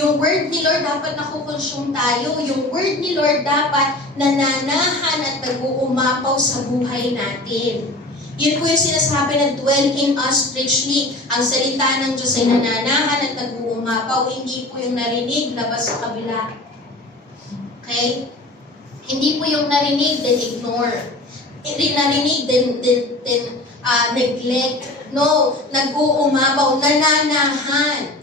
Yung word ni Lord dapat nakukonsume tayo. Yung word ni Lord dapat nananahan at nag-uumapaw sa buhay natin. Yun po yung sinasabi na dwell in us richly. Ang salita ng Diyos ay nananahan at nag-uumapaw. Hindi po yung narinig, labas sa kabila. Okay? Hindi po yung narinig, then ignore. Hindi narinig, then neglect. No, nag-uumapaw, nananahan.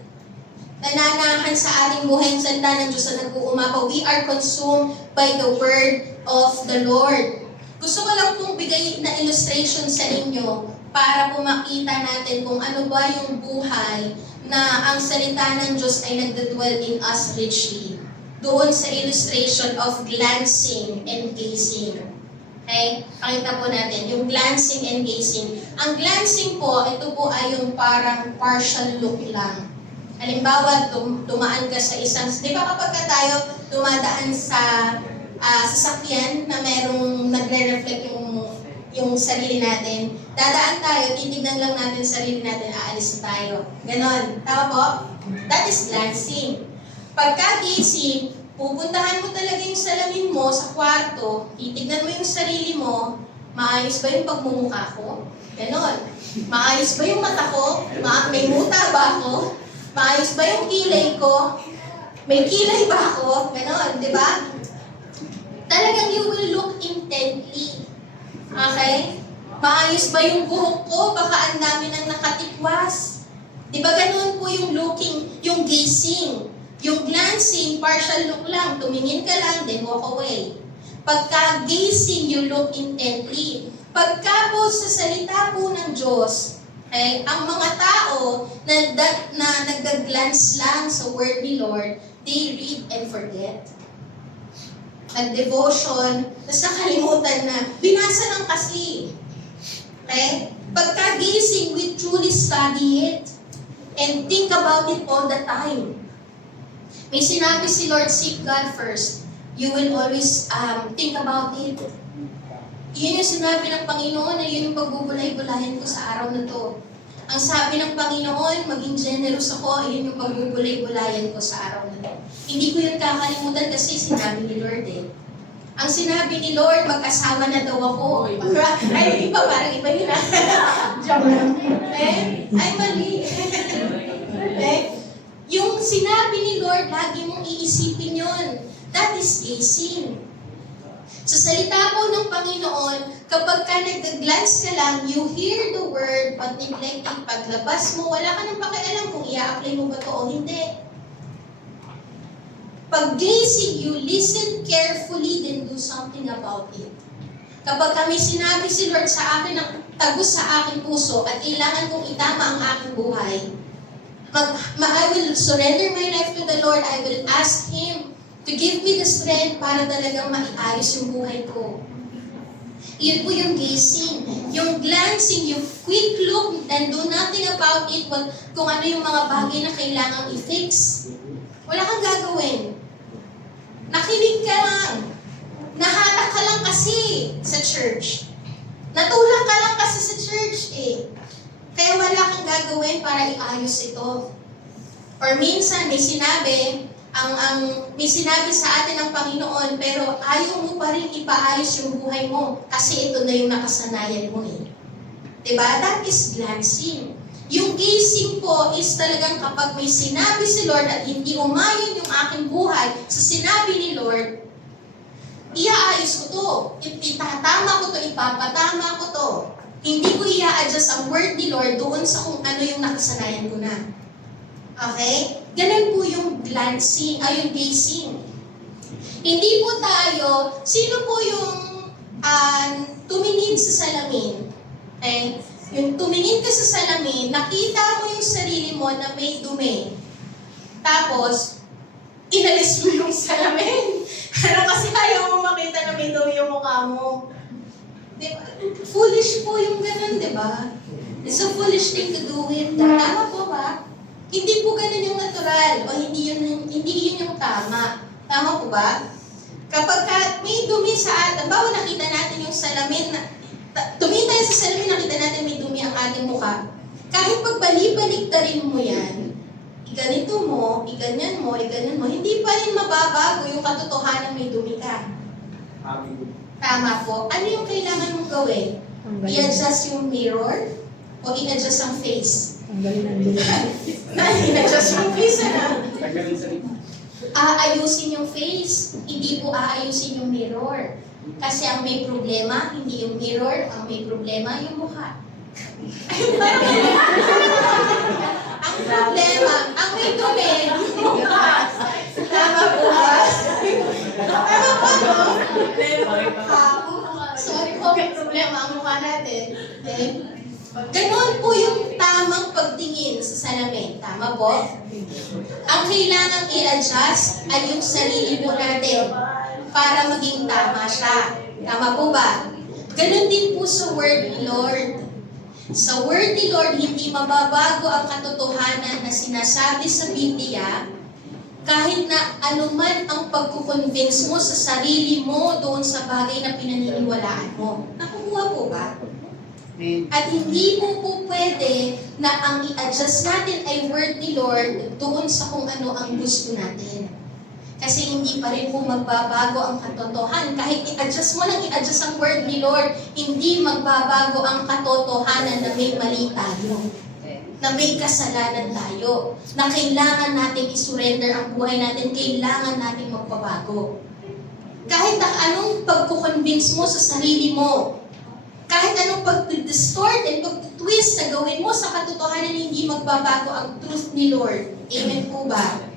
Nananahan sa ating buhay ang salita ng Diyos na nag-uumapaw. We are consumed by the Word of the Lord. Gusto ko lang pong bigay na illustration sa inyo para po makita natin kung ano ba yung buhay na ang salita ng Diyos ay nagdadwell in us richly. Doon sa illustration of glancing and gazing. Okay? Pakita po natin, yung glancing and gazing. Ang glancing po, ito po ay yung parang partial look lang. Halimbawa, dumaan ka sa isang, di ba kapag tayo dumadaan sa sasakyan na merong nagre-reflect yung sarili natin, dadaan tayo, titignan lang natin sarili natin, aalis tayo. Ganon. Tama po? That is glancing. Pagka-gazing, pupuntahan mo talaga yung salamin mo sa kwarto, titignan mo yung sarili mo, maayos ba yung pagmumukha ko? Ganon. Maayos ba yung mata ko? May muta ba ako? Maayos ba yung kilay ko? May kilay ba ako? Ganon, di ba? Talagang you will look intently. Okay? Maayos ba yung buhok ko? Baka ang dami nang nakatikwas. Di ba ganon po yung looking, yung gazing. Yung glancing, partial look lang. Tumingin ka lang, then walk away. Pagka gazing, you look intently. Pagka po sa salita po ng Diyos, okay, ang mga tao na nag-glance lang sa word ni Lord, they read and forget. Nag-devotion, tapos nakalimutan na, binasa lang kasi. Okay? Pagka gazing, we truly study it and think about it all the time. May sinabi si Lord, seek God first. You will always think about it. Yun yung sinabi ng Panginoon na yun yung pagbubulay-bulayan ko sa araw na to. Ang sabi ng Panginoon, maging generous ako, yun yung pagbubulay-bulayan ko sa araw na to. Hindi ko yun kakalimutan kasi sinabi ni Lord eh. Ang sinabi ni Lord, mag-asawa na daw ako. Ay, iba, parang iba yun ah. Joke lang. Ay, mali. Yung sinabi ni Lord, lagi mong iisipin yun. That is gazing. Sa salita po ng Panginoon, kapag ka nag-glance ka lang, you hear the word, but neglecting, paglabas mo, wala ka nang pakialam kung i-apply mo ba ito o hindi. Pag gising, you listen carefully, then do something about it. Kapag kami sinabi si Lord sa akin ng tagos sa aking puso at kailangan kong itama ang aking buhay, I will surrender my life to the Lord. I will ask Him to give me the strength para talagang maiayos yung buhay ko. Yun po yung gazing, yung glancing, yung quick look and do nothing about it kung ano yung mga bagay na kailangang i-fix. Wala kang gagawin. Nakinig ka lang. Nahatak ka lang kasi sa church. Natulak ka lang kasi sa church eh. Kaya wala kang gagawin para iayos ito. Or minsan may sinabi, may sinabi sa atin ng Panginoon, pero ayaw mo pa rin ipaayos yung buhay mo kasi ito na yung nakasanayan mo eh. Diba? That is glancing. Yung gazing po is talagang kapag may sinabi si Lord at hindi umayon yung aking buhay sa sinabi ni Lord, iaayos ko to. Itatama ko to, ipapatama ko to. Hindi ko i-adjust ang word ni Lord doon sa kung ano yung nakasanayan ko na. Okay? Ganun po yung glancing, yung gazing. Hindi po tayo, sino po yung tumingin sa salamin? Okay? Yung tumingin ka sa salamin, nakita mo yung sarili mo na may dumi. Tapos, inalis mo yung salamin. Pero kasi ayaw mo makita na may dumi yung mukha mo. Diba? Foolish po yung ganun, diba? It's a foolish thing to do it. Tama po ba? Hindi po ganun yung natural o hindi yun yung tama. Tama po ba? Kapag may dumi sa atin, bawa nakita natin yung salamin, tumingin tayo sa salamin, nakita natin may dumi ang ating mukha. Kahit pagbalik-baliktarin mo yan, iganito mo, iganyan mo, hindi pa rin mababago yung katotohanan may dumi ka. Tama po. Ano yung kailangan mong gawin? I-adjust yung mirror o i-adjust ang face? I-adjust yung face, aayusin yung face, hindi po aayusin yung mirror. Kasi ang may problema, hindi yung mirror, ang may problema, yung mukha. Ang problema, ang may dumi, yung mukha. Tama po ba? Tama po, no? Sorry po, may problema ang mukha natin. Okay? Ganon po yung tamang pagtingin sa salamin. Tama po? Ang kailangang i-adjust ay yung sarili po natin para maging tama siya. Tama po ba? Ganon din po sa Word ni Lord. Sa Word ni Lord, hindi mababago ang katotohanan na sinasabi sa Biblia kahit na anuman ang pagkukonvince mo sa sarili mo doon sa bagay na pinaniniwalaan mo. Nakukuha po ba? At hindi po pwede na ang i-adjust natin ay word ni Lord doon sa kung ano ang gusto natin. Kasi hindi pa rin po magbabago ang katotohanan. Kahit i-adjust mo lang, i-adjust ang word ni Lord, hindi magbabago ang katotohanan na may mali tayo. Na may kasalanan tayo. Na kailangan natin i-surrender ang buhay natin, kailangan natin magpabago. Kahit anong pagkukonvince mo sa sarili mo, kahit anong pag-distort and pag-twist na gawin mo sa katotohanan, hindi magbabago ang truth ni Lord. Amen po ba?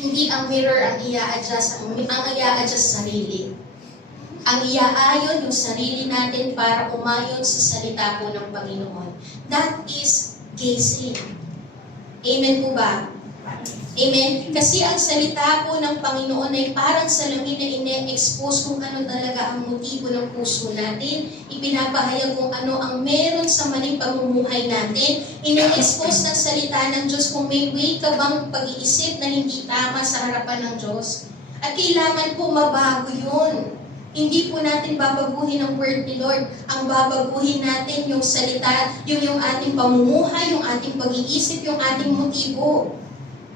Hindi ang mirror ang i-a-adjust, ang i-a-adjust sarili. Ang i-aayon yung sarili natin para umayon sa salita po ng Panginoon. That is gazing. Amen po ba? Amen? Kasi ang salita po ng Panginoon ay parang salamin na ine-expose kung ano talaga ang motibo ng puso natin. Ipinapahayag kung ano ang meron sa maling pamumuhay natin. Ine-expose ng salita ng Diyos kung may way ka bang pag-iisip na hindi tama sa harapan ng Diyos. At kailangan po mabago yun. Hindi po natin babaguhin ang word ni Lord. Ang babaguhin natin yung salita, yung ating pamumuhay, yung ating pag-iisip, yung ating motibo.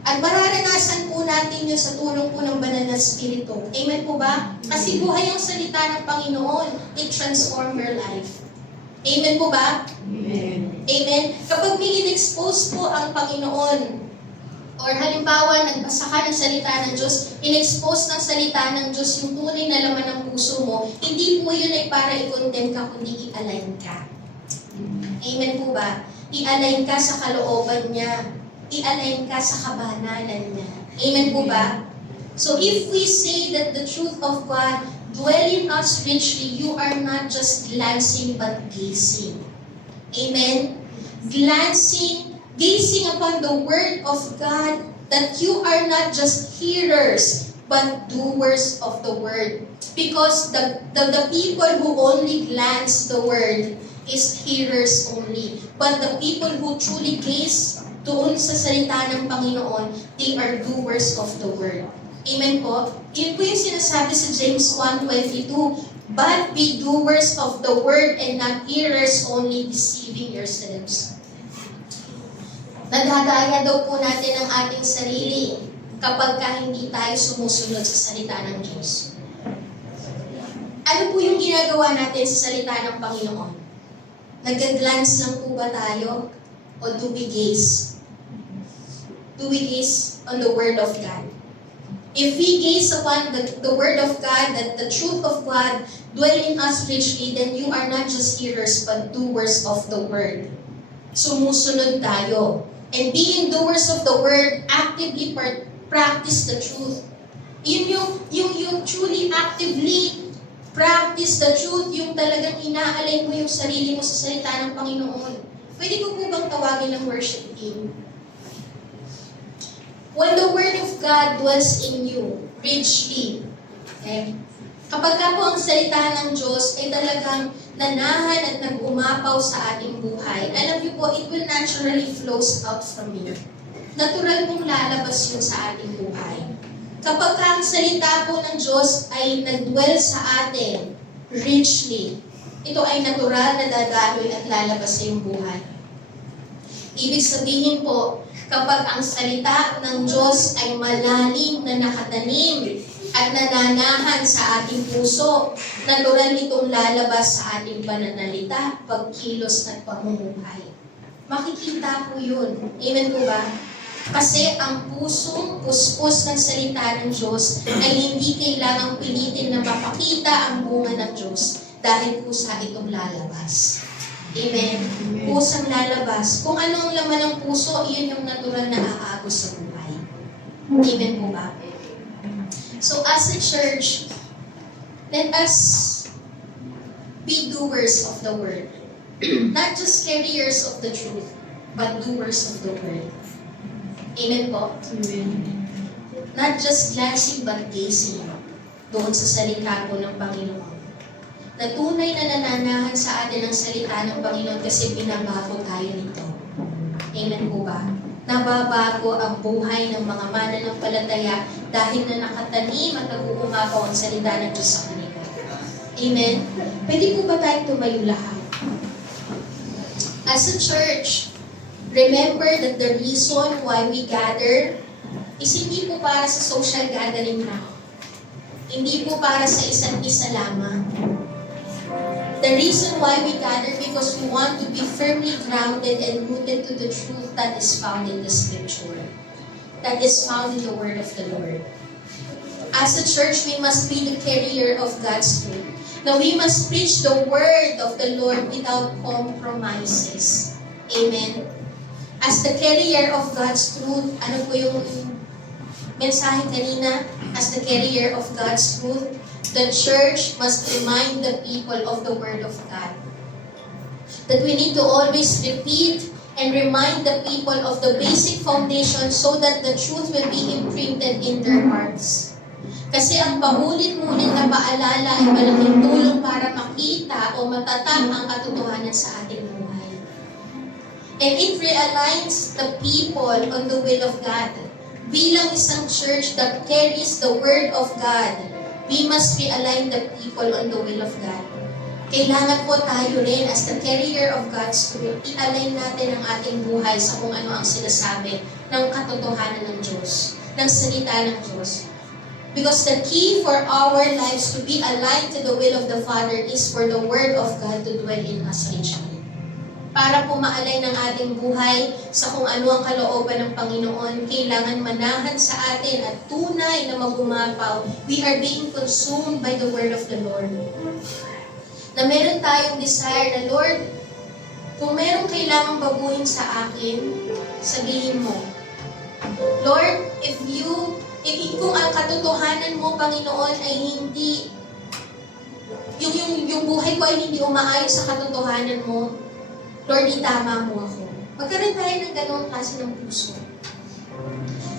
At mararanasan po natin yun sa tulong po ng Banal na Espiritu. Amen po ba? Kasi buhay ang salita ng Panginoon. It transform your life. Amen po ba? Amen. Amen. Kapag may in-expose po ang Panginoon or halimbawa, nagbasa ka ng salita ng Diyos, in-expose ng salita ng Diyos yung tunay na laman ng puso mo, hindi po yun ay para i-condemn ka, kundi i-align ka. Amen po ba? I-align ka sa kalooban niya. I-align ka sa kabanalan niya. Amen po ba? So if we say that the truth of God dwell in us richly, you are not just glancing but gazing. Amen? Gazing upon the Word of God, that you are not just hearers, but doers of the Word. Because the people who only glance the Word is hearers only. But the people who truly gaze doon sa salita ng Panginoon, they are doers of the Word. Amen po? Yun po yung sinasabi sa James 1:22, but be doers of the Word and not hearers only, deceiving yourselves. Nadadaya daw po natin ang ating sarili kapag hindi tayo sumusunod sa salita ng Diyos. Ano po yung ginagawa natin sa salita ng Panginoon? Nag-glance lang po ba tayo? O do we gaze? Do we gaze on the Word of God? If we gaze upon the Word of God, that the truth of God dwell in us richly, then you are not just hearers but doers of the Word. Sumusunod tayo. And being doers of the Word, actively practice the truth. Yun yung truly actively practice the truth, yung talagang inaalay mo yung sarili mo sa salita ng Panginoon. Pwede ko po bang tawagin ng worship team? When the Word of God dwells in you, richly, okay? Kapag ka po ang salita ng Diyos ay talagang nanahan at nag-umapaw sa ating buhay, alam niyo po, it will naturally flows out from you. Natural pong lalabas yun sa ating buhay. Kapag ka ang salita po ng Diyos ay nag-dwell sa atin, richly, ito ay natural na dadaloy at lalabas sa iyong buhay. Ibig sabihin po, kapag ang salita ng Diyos ay malalim na nakatanim at nananahan sa ating puso, natural itong lalabas sa ating pananalita, pagkilos at pamumuhay. Makikita po yun. Amen po ba? Kasi ang pusong puspos ng salita ng Diyos ay hindi kailangang pilitin na mapakita ang bunga ng Diyos dahil pusa itong lalabas. Amen. Pusang lalabas. Kung ano ang laman ng puso, iyon yung natural na aagos sa buhay. Amen po ba? So as a church, let us be doers of the Word. Not just carriers of the truth, but doers of the Word. Amen po? Amen. Not just glancing, but gazing doon sa salita po ng Panginoon. Na tunay na nananahan sa atin ang salita ng Panginoon kasi binabago tayo nito. Amen po ba? Nababago ang buhay ng mga mananampalataya dahil na nakatanim at nag-uumapaw ang salita ng Diyos sa kanila. Amen? Pwede po ba tayong tumayo lahat? As a church, remember that the reason why we gather is hindi po para sa social gathering na. Hindi po para sa isa't isa lamang. The reason why we gather because we want to be firmly grounded and rooted to the truth that is found in the Scripture. That is found in the Word of the Lord. As a church, we must be the carrier of God's truth. Now, we must preach the Word of the Lord without compromises. Amen. As the carrier of God's truth, ano po yung mensahe kanina? As the carrier of God's truth, the church must remind the people of the Word of God. That we need to always repeat and remind the people of the basic foundation so that the truth will be imprinted in their hearts. Kasi ang paulit-ulit na paalala ay malaking tulong para makita o matatag ang katotohanan sa ating buhay. And it realigns the people on the will of God. Bilang isang church that carries the Word of God, we must realign the people on the will of God. Kailangan po tayo rin as the carrier of God's truth, i-align natin ang ating buhay sa kung ano ang sinasabi ng katotohanan ng Diyos, ng salita ng Diyos. Because the key for our lives to be aligned to the will of the Father is for the Word of God to dwell in us richly. para pumaalay ng ating buhay sa kung ano ang kalooban ng Panginoon, kailangan manahan sa atin at tunay na magumapaw. We are being consumed by the word of the Lord. Na meron tayong desire na, Lord, kung meron kailangang baguhin sa akin, sabihin mo. Lord, kung ang katotohanan mo, Panginoon, ay hindi, yung buhay ko ay hindi umaayon sa katotohanan mo, Lord, itama mo ako. Magkaroon tayo ng ganong klase ng puso.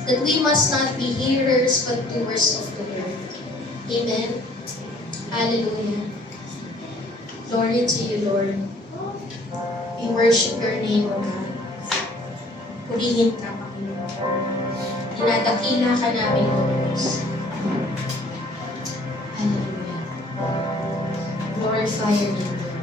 That we must not be hearers but doers of the word. Amen. Hallelujah. Glory to you, Lord. We worship your name, O God. Purihin ka, Panginoon. Dinadakila ka namin, O Diyos. Hallelujah. Glorify your name, Lord.